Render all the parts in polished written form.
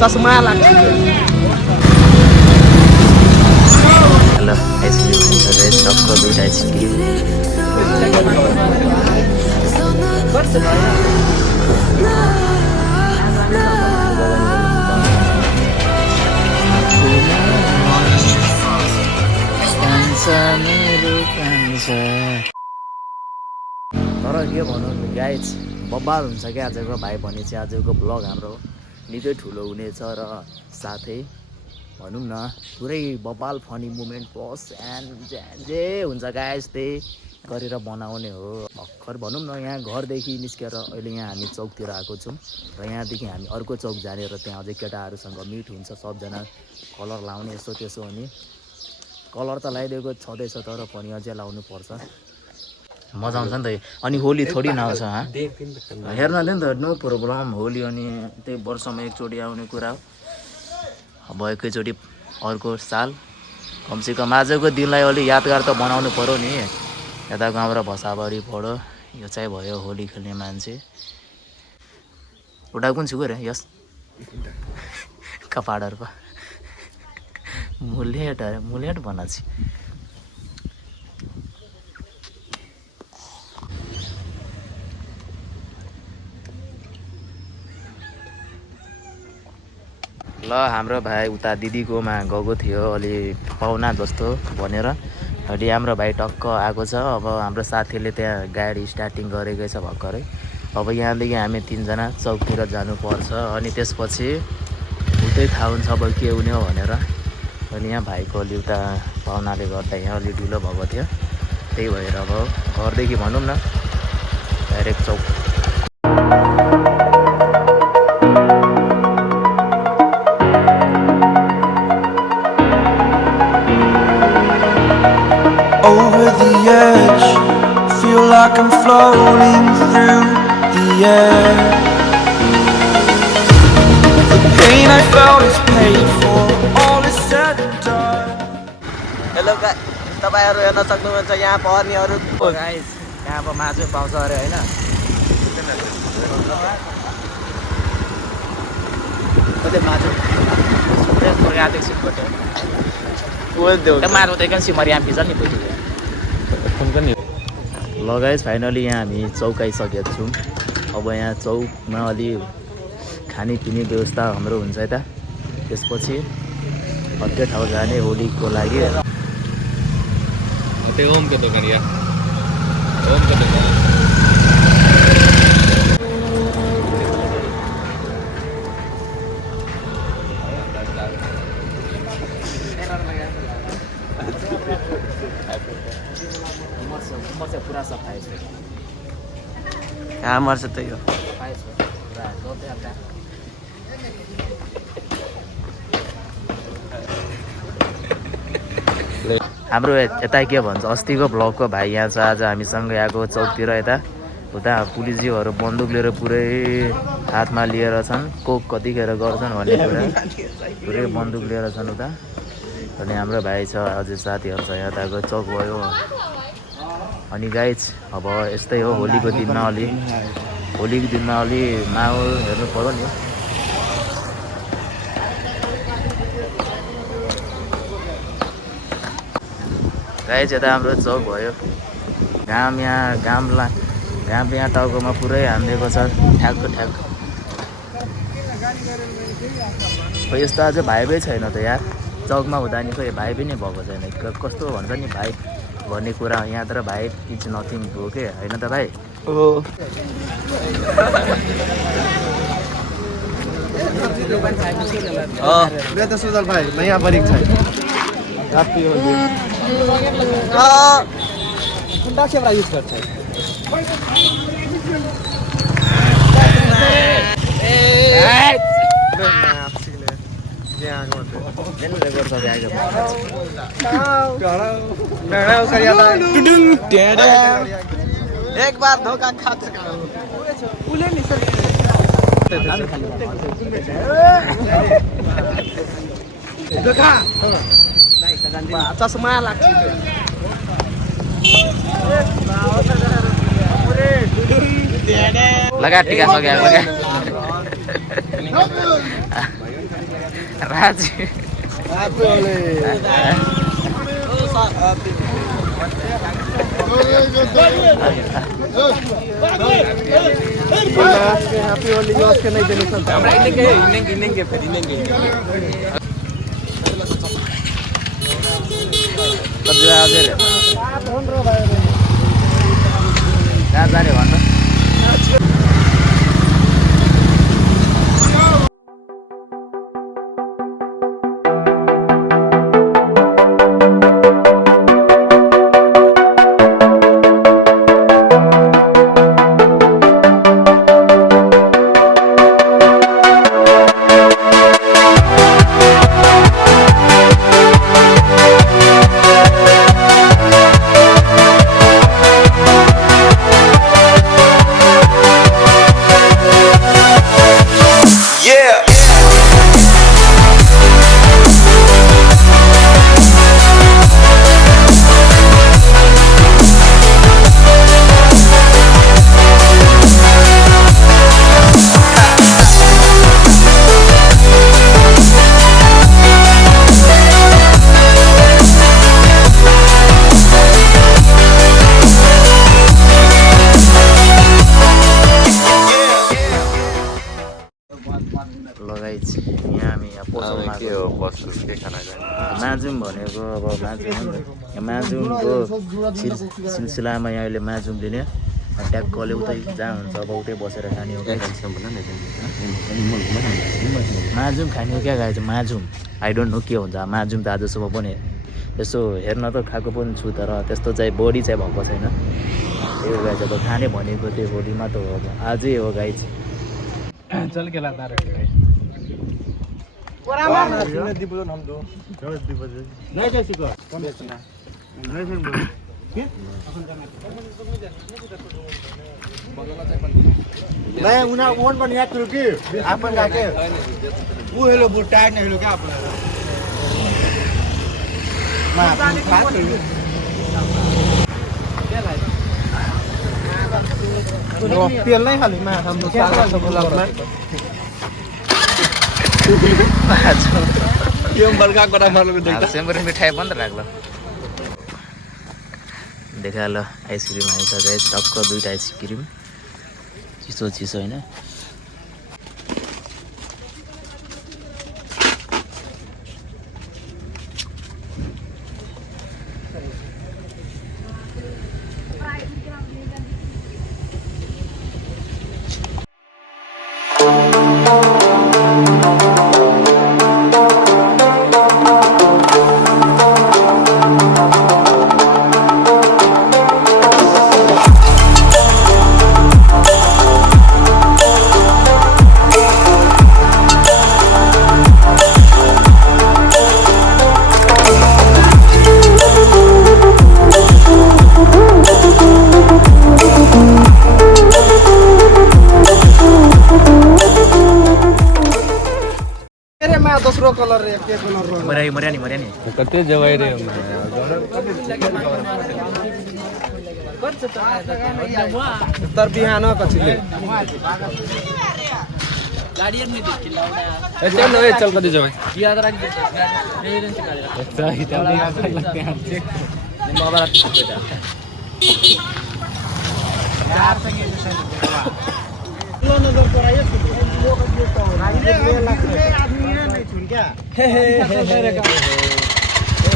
चस्मा लाग्छ hello ice cream हुन्छ गाइस टक्क दुईटा आइसक्रिम तर के भनौँ गाइस बब्बाल हुन्छ क्या आजको भाइ भने चाहिँ आजको ब्लग हाम्रो निकै ठुलो हुनेछ र साथै भनौँ न पुरै बब्बाल फनी मुमेन्ट प्लस एन्ड जे हुन्छ गाइस त्यही गरेर बनाउने हो भर्खर भनौँ न यहाँ घरदेखि निस्केर अहिले यहाँ हामी चौकतिर आएको छौँ र यहाँदेखि हामी अर्को चौक जाने र त्यहाँ अझै केटाहरूसँग मिट हुन्छ सबजना कलर लाउने यसो त्यसो अनि कलर त लगाइदिएको छँदैछ तर पनि अझै लाउनु पर्छ मजा आउँछ नि त अनि होली थोडी नआउँछ हेर्न नि त नो प्रब्लम होली अनि त्यही वर्षमा एकचोटि आउने कुरा हो अब एकैचोटि अर्को साल कमसेकम आजको दिनलाई अलिक यादगार त बनाउनु पऱ्यो नि यता गाउँबाट भसाभरी पढ्यो यो चाहिँ भयो होली खेल्ने मान्छे उठा कुन छु रे यस कपाडर पा मुलेट बनाछि ल हाम्रो भाइ उता दिदीकोमा गएको थियो अलि पाहुना जस्तो भनेर अहिले हाम्रो भाइ टक्क आएको छ अब हाम्रो साथीले त्यहाँ गाडी स्टार्टिङ गरेकै छ भर्खरै अब यहाँदेखि हामी तीनजना चौकतिर जानुपर्छ अनि त्यसपछि उतै थाहा हुन्छ अब के हुने हो भनेर अनि यहाँ भाइको अलि उता पाहुनाले गर्दा यहाँ अलि ढिलो भएको थियो त्यही भएर अब घरदेखि भनौँ न direct Chowk like I'm floating through the air. The pain I felt is paid for, all is said and done. Hello guys तपाईहरु हेर्न सक्नुहुन्छ यहाँ पर्नेहरु गाइस यहाँ अब मासु पाउँछ अरे हैन कतै मासु पुरै पुरै सिटबाट बोल देऊ त मासु त एकन सिमरी आम फिजल नि पुग्यो ल गाइस फाइनली यहाँ हामी चौक आइसकेका छौँ अब यहाँ चौकमा अलि खानेपिने व्यवस्था हाम्रो हुन्छ यता त्यसपछि अर्कै ठाउँ जाने होलीको लागि ओम के दोकान या ओम के दोकान पुरा सफाइ छ कहाँ मर्छ त यो सफाइ छ हाम्रो यता के भन्छ अस्तिको ब्लगको भाइ यहाँ छ आज हामीसँग आएको चौकतिर यता उता पुलिसजीहरू बन्दुक लिएर पुरै हातमा लिएर छन् कोक कतिखेर गर्छन् भन्ने कुरा पुरै बन्दुक लिएर छन् उता अनि हाम्रो भाइ छ अझै साथीहरू छ यताको चौक भयो अनि गाइज अब यस्तै हो होलीको दिनमा अलि माहौल हेर्नु पर्यो नि गाइज यता हाम्रो चौक भयो घाम यहाँ टाउकोमा पुरै हानिदिएको छ ठ्याक्क खोइ यस्तो आज भाइबै छैन त यार चौकमा हुँदा नि खोइ भाइ पनि भएको छैन कस्तो भन्छ नि भाइ भन्ने कुरा यहाँ तर भाइ इज नथिङ हो के होइन त भाइ हो त सुजल भाइ नयाँ परीक्षा काफी हो कुंडा कैमरा यूज करता है एक बार धोखा खा चुका हूं धोखा चश्मा लाग्छ लगा टिका सक्यो लगा राजु हैप्पी होली जोश के नहीं देने सकता हमरा इन्हें फेरि इन्हें कहाँ जाने भन्नु माजुम भनेको अब माजुमको सिलसिलामा यहाँ अहिले माजुम लिने ट्याक्कले उतै जहाँ हुन्छ अब उतै बसेर खाने हो माजुम खाने हो क्या गाएछ माजुम आई डोन्ट नो के हुन्छ माजुम त आजसम्म पनि यसो हेर्न त खाएको पनि छु तर त्यस्तो चाहिँ बडी चाहिँ भएको छैन त्यही हो गाइज अब खाने भनेको त्यो होलीमा त हो अब आजै हो गाइज चल के लाता रहे नहीं उना ओन पण याद करू की आपण जाके वो हेलो बुटाय नाही हेलो का आपण मा आपण खात तेल नहीं खाली मा हम सारा सब लगला यो बर्गा कोरा मार्नु देख्दा सेम्बर मिठाई पनि त राख्ला देखाल आइसक्रिम आएछ गाइस टक्क दुईटा आइसक्रिम चिसो चिसो हैन दोस्रो कलर रे के कलर रो मर्या नि कतै जवाई रे तर बिहान कछिले गाडीहरु नि देखि लाउडा ए चल ए चल कतै जवाई याद राख दे रेरेन से गाडी राख सही त याद लगते हैं मोबाइल बेटा यार संगे लो नजर पर आयो लोग गेट हो आदमी नहीं छुन क्या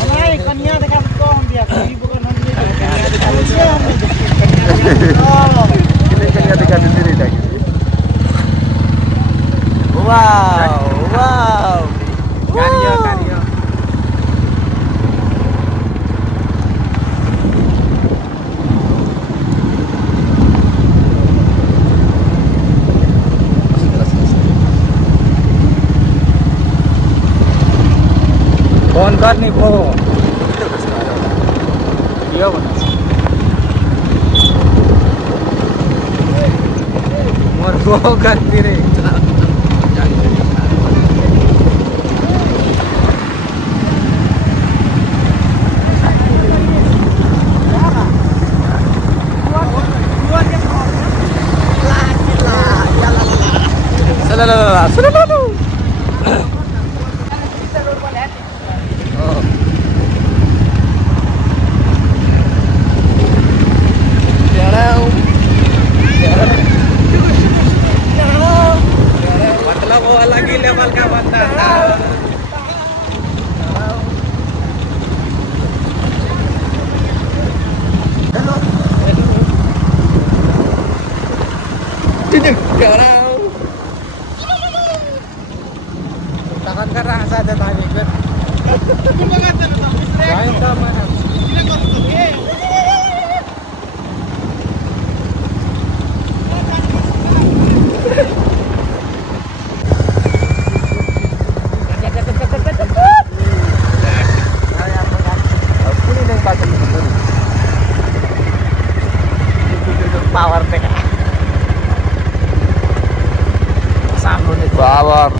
हमारी कन्या देखा तो कौन दिया कोई बुकर हम नहीं कन्या देखा तो नहीं लगी वाओ कारिया फोन करनी पो यो भन्नु मोर गो करती रे मतलब वो अलग ही लेवल का बंदा था। Takkan ka na sa datan ni Gwen. Kumbaga na ta. Kain ka man. Sila ko to. Power pay का सामने पावर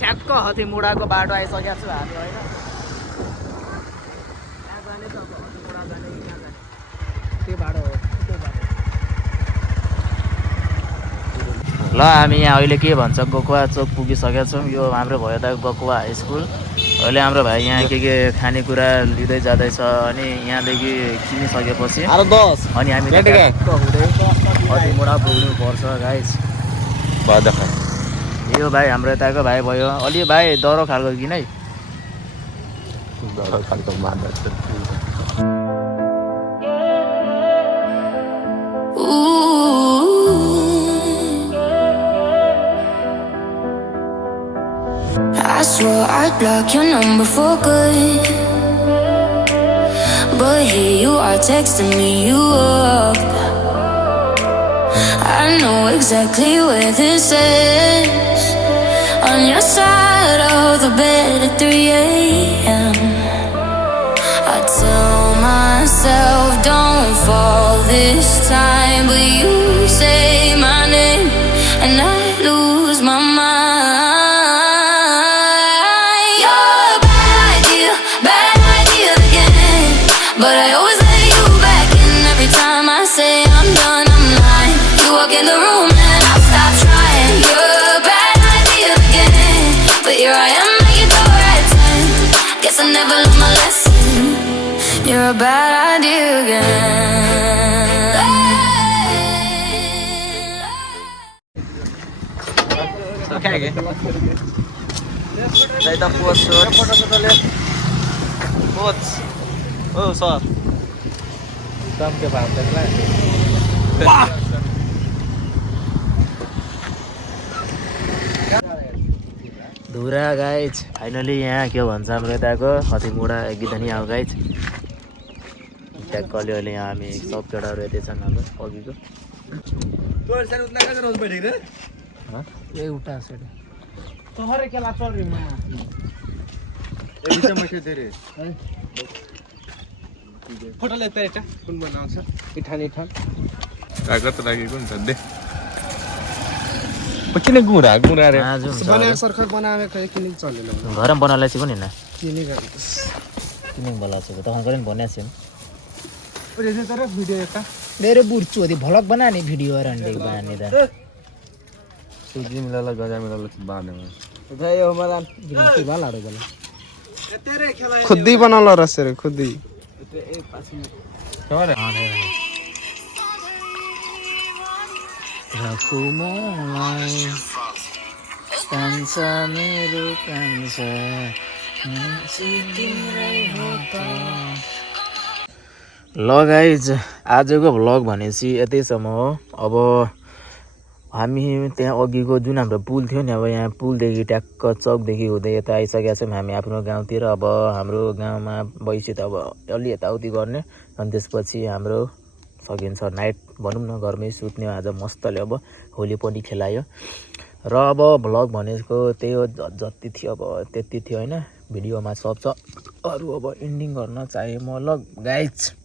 ठ्याक्क हतिमुडाको बाटो आइसकेको छु हामी होइन कहाँ जाने त अब हतिमुडा जाने कि कहाँ जाने त्यो बाटो हो त्यो बाटो ल हामी यहाँ अहिले के भन्छ गोकुवा चोक पुगिसकेका छौँ यो हाम्रो भयो त गोकुवा हाई स्कुल अहिले हाम्रो भाइ यहाँ के खानेकुरा लिँदै जाँदैछ अनि यहाँदेखि किनिसकेपछि अनि हामी ठ्याक्क हुँदै हतिमुडा पुग्नु पर्छ गाइस यो भाइ हाम्रो यताको भाइ भयो अलि भाइ डह्रो खालको किन है I swore I'd block your number for good, but here you are texting me you up. I know exactly where this is, on your side of the bed at 3 a.m. I tell myself don't fall this time, but you say my name and I lose my mind. You're a bad idea again, but I always let you back in every time I say I'm done, I'm lying. You walk in the room and I stop trying. You're a bad idea again, but here I am at your door at 10. Guess I never learned my lesson. You're a bad idea again. Okay. Đây ta mua sữa. Coach. Oh, sir. Tâm cái vào tên lại. धुरा guys finally यहाँ के भन्छ हाम्रो यताको हतिमुडा गिधनी आऊ guys ट्याक्क अहिले यहाँ हामी सब केटाहरू यतै छन् हाम्रो अघिको ये उठा सेट तोहरे के ला चल रे मा ए बिचमा के धेरै फोटो लेते एटा कुन बनाउँछ इठान इठान कागज लागेको हुन्छ दे किन गुरा रे आज बनाए सरखर बनावे कहीं किन चलेन घरमा बनालाई छु नि न किने गरे किन बोला छु त हम गरेन भन्या छु ओरे जे तर भिडियो एटा मेरो बुर्चु होदी भ्लग बनाने भिडियो रन्डे बनाने त सुजी मिलाला गजा मिलाला बाने में उधर यो मलान गिनती वाला रे गला तेरे खेला खुद ही बनाला रसे रे खुद ही एक पास में कमारे रखुमालाई कान्छ मेरो कान्छ तिम्रै हो त ल गाइज आजको भ्लग भनेपछि यतैसम्म हो अब हामी त्यहाँ अघिको जुन हाम्रो पुल थियो नि अब यहाँ पुलदेखि ट्याक्क चौकदेखि हुँदै यता आइसकेका छौँ हामी आफ्नो गाउँतिर अब हाम्रो गाउँमा बैसी त अब अलि यताउति गर्ने अनि त्यसपछि हाम्रो सकिन्छ नाइट भनौँ न घरमै सुत्ने आज मस्तले अब होली पनि खेलायो र अब भ्लग भनेको त्यही हो, जति थियो अब त्यति थियो होइन, भिडियोमा सब छ। अरू अब इन्डिङ गर्न चाहे म ल गाइज